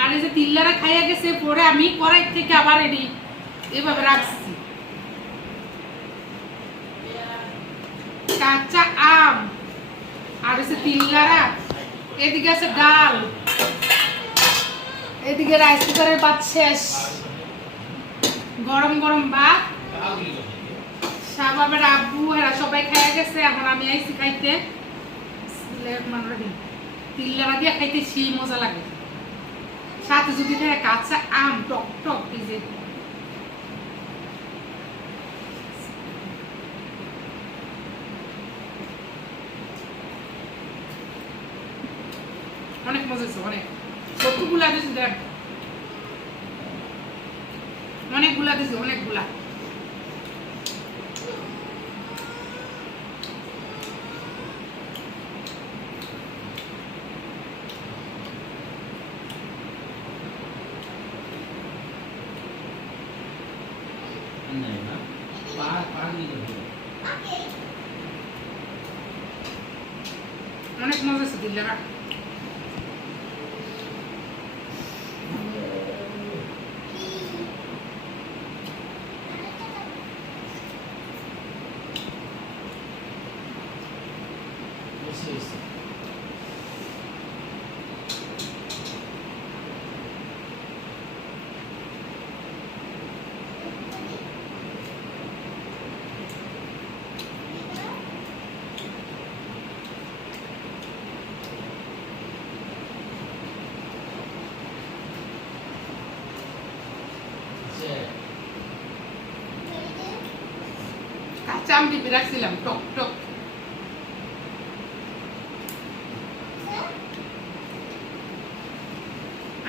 আর এই যে তিল্লারা খাইয়া গেছে, পরে আমি কড়াই থেকে আবার এডি এভাবে রাখছি। কাঁচা আম, আর যে তিল্লারা, এদিকে আছে ডাল, এদিকে রাইস কুকারের ভাত শেষ। গরম গরম ভাত। শাহবাবের আব্বু, এরা সবাই খাইয়া গেছে, এখন আমি আইসি খাইতে। তিল্লারা দিয়ে খাইতে সেই মজা লাগে। সাথে যদি থাকে কাঁচা আম টক টক এই যে অনেক মজা হয়েছে অনেক কতগুলা দিয়েছি দেখ অনেকগুলা দিয়েছি অনেকগুলা অনেক মজা হয়েছে দিল্লারা কাঁচা দিবি রাখছিলাম টক টক।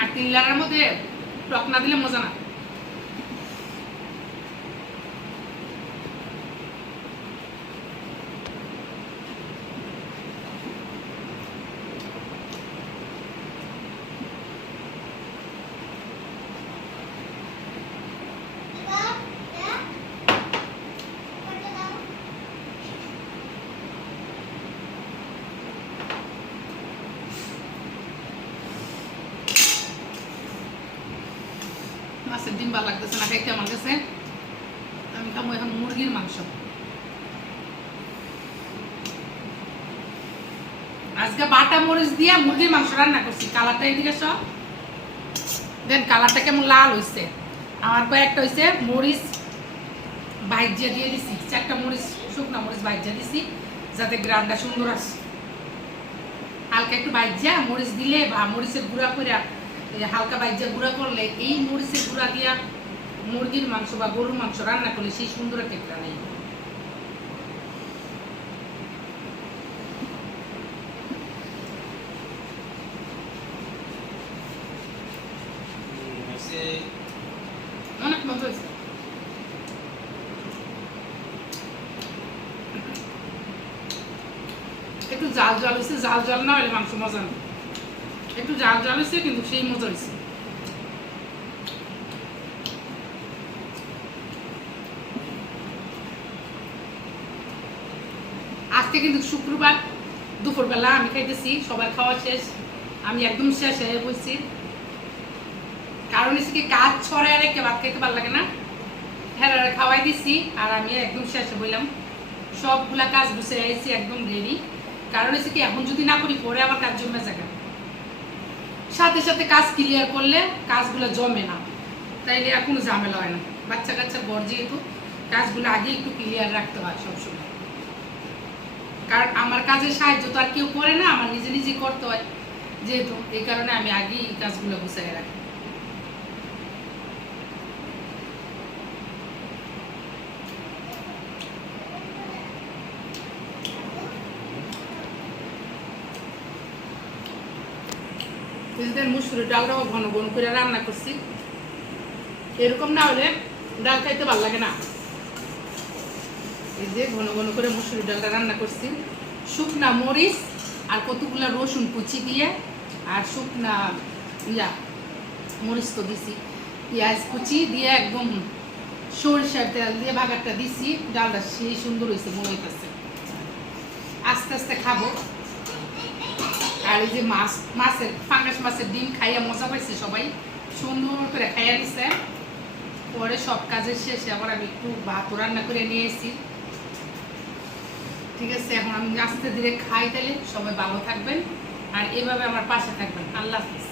আর তিন তিল্লার মধ্যে টক না দিলে মজা না। মাছের ডিম ভালো লাগতেছে না, খাইতে আমার কাছে। আমি খাব এখন মুরগির মাংস। আজকে বাটা মরিচ দিয়ে মুরগির মাংস রান্না করছি। কালারটা এদিকে সব দেন কালারটা কেমন লাল হয়েছে আমার কয়েকটা হয়েছে মরিচ বাইজিয়া দিয়ে দিছি। চারটা মরিচ, শুকনা মরিচ বাইজিয়া দিছি, যাতে গ্রানটা সুন্দর আসে হালকা একটু বাইজিয়া মরিচ দিলে বা মরিচের গুঁড়া করে হালকা বাইজা গুঁড়া করলে এই মরিচের গুঁড়া দিয়া মুরগির মাংস বা গরুর মাংস রান্না করলে সেই সুন্দর একটা নেই। অনেক মজা হয়েছে। একটু জাল জাল হয়েছে জাল জাল না হলে মাংস মজা নেই। একটু জাল জাল হয়েছে, কিন্তু সেই মজা হয়েছে। আজকে কিন্তু শুক্রবার, দুপুরবেলা আমি খাইতেছি, সবার খাওয়া শেষ। আমি একদম শেষ হয়ে বলছি। কারণ হচ্ছে কি, কাজ ছড়ায় রেখে ভাত খাইতে ভালো লাগে না। হ্যাঁ খাওয়াই দিছি, আর আমি একদম শেষে বললাম, সবগুলা কাজ গুছে আইছি একদম রেডি কারণ হচ্ছে কি, এখন যদি না করি, পরে আবার কাজ জমে যাবে। সাথে সাথে কাজ ক্লিয়ার করলে কাজগুলো জমে না। তাইলে আর কোনো ঝামেলা হয় না। বাচ্চা কাচ্চা বর যেহেতু, কাজগুলো আগে একটু ক্লিয়ার রাখতে হয় সবসময়। কারণ আমার কাজে সাহায্য তো আর কেউ করে না, আমার নিজে নিজে করতে হয়। যেহেতু এই কারণে আমি আগেই এই কাজগুলো গুছাই রাখি। কিছুদিন মুসুরি ডালটাও ঘন ঘন করে রান্না করছি। এরকম না হলে ডাল খাইতে ভালো লাগে না। এই যে ঘন ঘন করে মুসুরি ডালটা রান্না করছি। শুকনা মরিচ আর কতগুলা রসুন কুচি দিয়ে আর শুকনা ইয়া, মরিচ তো দিছি। পেঁয়াজ কুচি দিয়ে একদম সরিষার তেল দিয়ে ভাগারটা দিছি। ডালটা সেই সুন্দর হয়েছে মনে হইতেছে। আস্তে আস্তে খাব। আর এই যে মাছ, মাছের, ফাঙ্গাস মাছের ডিম খাইয়া মজা পাইছে সবাই। সুন্দর করে খাইয়া নিছে পরে সব কাজের শেষে আবার আমি একটু ভাত রান্না করে নিয়ে এসেছি। ঠিক আছে, এখন আমি আস্তে ধীরে খাই তাহলে। সবাই ভালো থাকবেন। আর এভাবে আমার পাশে থাকবেন। আল্লাহ হাফিজ।